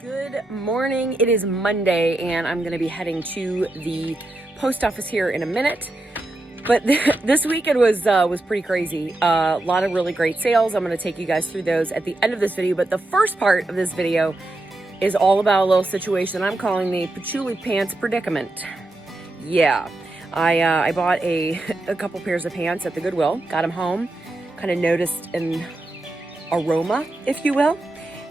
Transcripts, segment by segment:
Good morning. It is Monday and I'm going to be heading to the post office here in a minute. But this weekend was pretty crazy. A lot of really great sales. I'm going to take you guys through those at the end of this video. But the first part of this video is all about a little situation I'm calling the Patchouli Pants Predicament. Yeah, I bought a couple pairs of pants at the Goodwill, got them home, kind of noticed an aroma, if you will.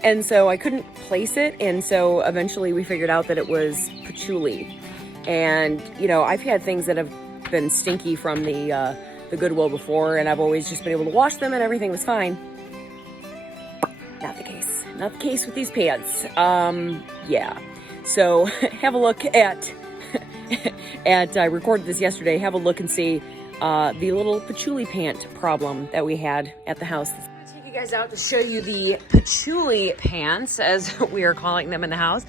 And so I couldn't place it. And so eventually we figured out that it was patchouli. And, you know, I've had things that have been stinky from the Goodwill before, and I've always just been able to wash them and everything was fine. Not the case. Not the case with these pants. Yeah. So have a look at, I recorded this yesterday, have a look and see the little patchouli pant problem that we had at the house. You guys out to show you the patchouli pants, as we are calling them in the house.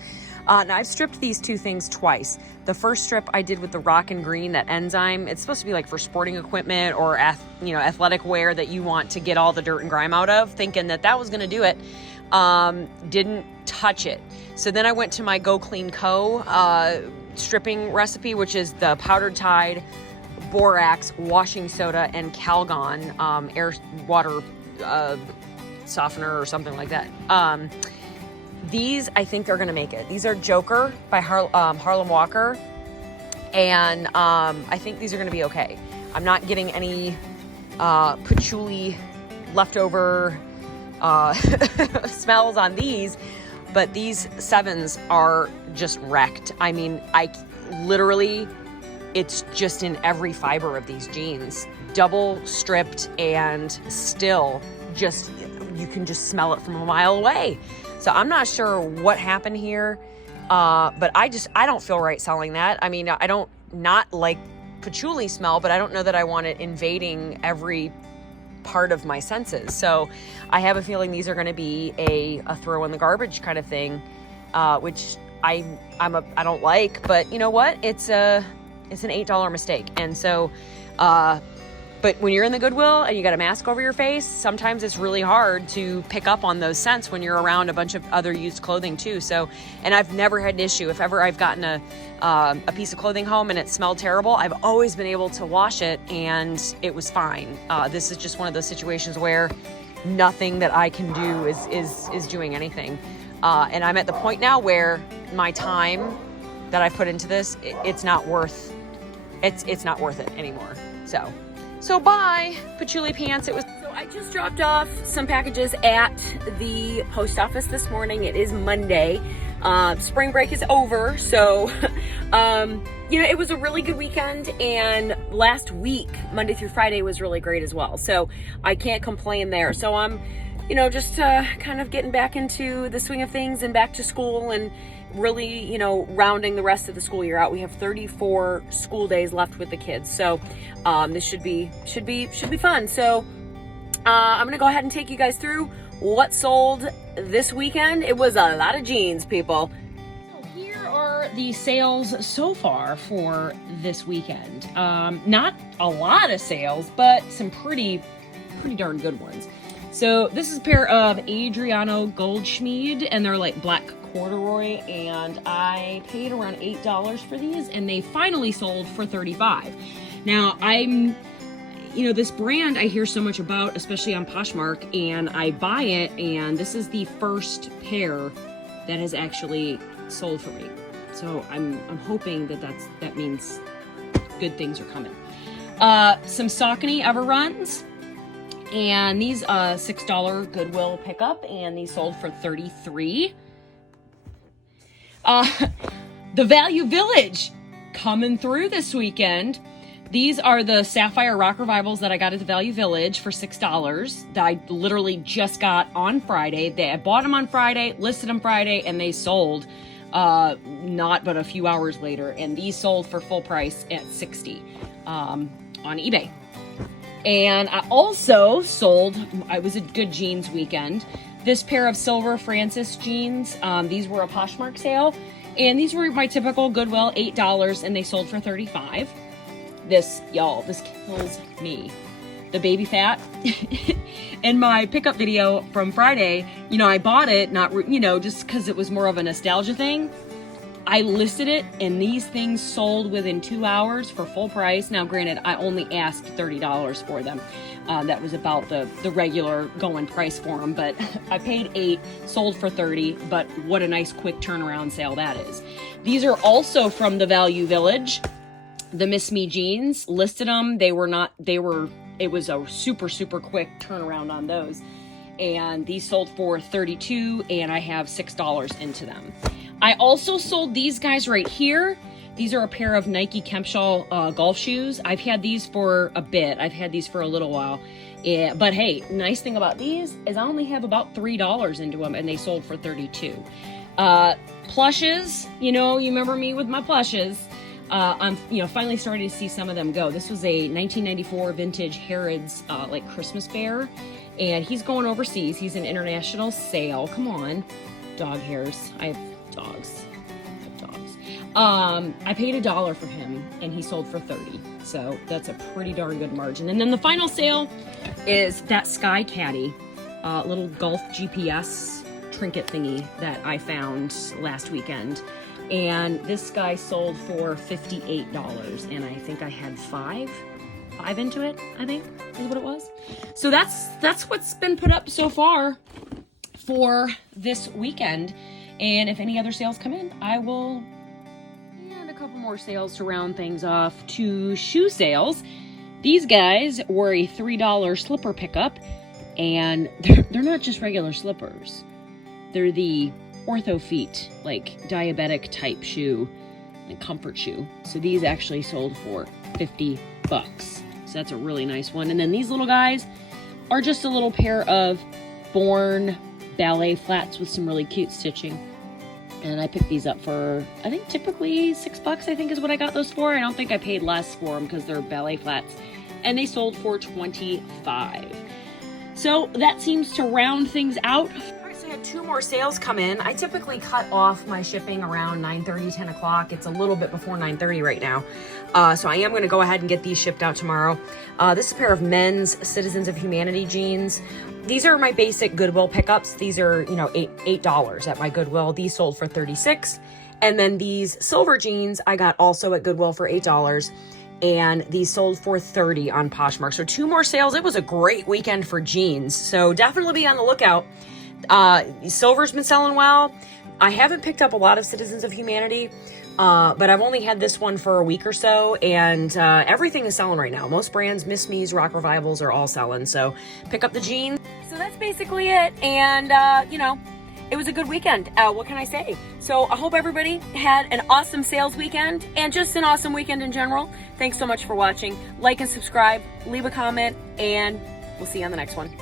Now I've stripped these two things twice. The first strip I did with the rock and green, that enzyme. It's supposed to be like for sporting equipment or athletic wear that you want to get all the dirt and grime out of, thinking that was going to do it. Didn't touch it. So then I went to my Go Clean Co. Stripping recipe, which is the powdered Tide, borax, washing soda, and Calgon air water softener or something like that. These I think are gonna make it. These are Joker by Harlem Walker, and I think these are gonna be okay. I'm not getting any patchouli leftover smells on these, but these 7s are just wrecked. I mean, it's just in every fiber of these jeans, double stripped, and still just, you can just smell it from a mile away. So I'm not sure what happened here, but I don't feel right selling that. I mean, I don't not like patchouli smell, but I don't know that I want it invading every part of my senses. So I have a feeling these are going to be a throw in the garbage kind of thing, which I don't like, but you know what? It's an $8 mistake. And so, but when you're in the Goodwill and you got a mask over your face, sometimes it's really hard to pick up on those scents when you're around a bunch of other used clothing too. So, and I've never had an issue. If ever I've gotten a piece of clothing home and it smelled terrible, I've always been able to wash it and it was fine. This is just one of those situations where nothing that I can do is doing anything. And I'm at the point now where my time that I put into this, it's not worth it anymore. So bye, patchouli pants. So I just dropped off some packages at the post office this morning. It is Monday. Spring break is over. So, it was a really good weekend, and last week, Monday through Friday, was really great as well. So I can't complain there. So I'm, just kind of getting back into the swing of things and back to school and really, rounding the rest of the school year out. We have 34 school days left with the kids. So this should be fun. So I'm going to go ahead and take you guys through what sold this weekend. It was a lot of jeans, people. So here are the sales so far for this weekend. Not a lot of sales, but some pretty darn good ones. So this is a pair of Adriano Goldschmied, and they're like black corduroy, and I paid around $8 for these, and they finally sold for $35. Now this brand I hear so much about, especially on Poshmark, and I buy it, and this is the first pair that has actually sold for me. So I'm hoping that means good things are coming. Some Saucony Everruns. And these $6 Goodwill pickup, and these sold for $33. The Value Village coming through this weekend. These are the Sapphire Rock Revivals that I got at the Value Village for $6 that I literally just got on Friday. I bought them on Friday, listed them Friday, and they sold not but a few hours later. And these sold for full price at $60 on eBay. And I also sold, it was a good jeans weekend, this pair of silver Francis jeans. These were a Poshmark sale, and these were my typical Goodwill, $8, and they sold for $35. This kills me. the baby fat. In my pickup video from Friday, you know, I bought it, not, you know, just because it was more of a nostalgia thing. I listed it, and these things sold within 2 hours for full price. Now, granted, I only asked $30 for them. That was about the regular going price for them, but I paid $8, sold for $30, but what a nice quick turnaround sale that is. These are also from the Value Village, the Miss Me jeans. Listed them, it was a super quick turnaround on those. And these sold for $32, and I have $6 into them. I also sold these guys right here. These are a pair of Nike Kempshall golf shoes. I've had these for a bit. I've had these for a little while. Yeah, but hey, nice thing about these is I only have about $3 into them, and they sold for $32. Plushes, you know, you remember me with my plushes. I'm, you know, finally starting to see some of them go. This was a 1994 vintage Harrods like Christmas bear, and he's going overseas. He's an international sale. Come on, dog hairs. I have dogs. I paid $1 for him, and he sold for $30. So that's a pretty darn good margin. And then the final sale is that Sky Caddy, little golf GPS trinket thingy that I found last weekend. And this guy sold for $58, and I think I had five into it, I think is what it was. So that's what's been put up so far for this weekend. And if any other sales come in, I will add a couple more sales to round things off to shoe sales. These guys were a $3 slipper pickup, and they're not just regular slippers. They're the Ortho Feet, like diabetic type shoe, like comfort shoe. So these actually sold for $50. So that's a really nice one. And then these little guys are just a little pair of Born ballet flats with some really cute stitching. And I picked these up for, I think typically $6, I think is what I got those for. I don't think I paid less for them because they're ballet flats. And they sold for $25. So that seems to round things out. I had 2 more sales come in. I typically cut off my shipping around 9:30, 10 o'clock. It's a little bit before 9:30 right now. So I am going to go ahead and get these shipped out tomorrow. This is a pair of men's Citizens of Humanity jeans. These are my basic Goodwill pickups. These are, you know, $8 at my Goodwill. These sold for $36. And then these silver jeans I got also at Goodwill for $8. And these sold for $30 on Poshmark. So 2 more sales. It was a great weekend for jeans. So definitely be on the lookout. Silver's been selling well. I haven't picked up a lot of Citizens of Humanity, but I've only had this one for a week or so, and everything is selling right now. Most brands, Miss Me's, Rock Revivals are all selling, so pick up the jeans. So that's basically it, and you know, it was a good weekend. What can I say? So I hope everybody had an awesome sales weekend, and just an awesome weekend in general. Thanks so much for watching. Like and subscribe, leave a comment, and we'll see you on the next one.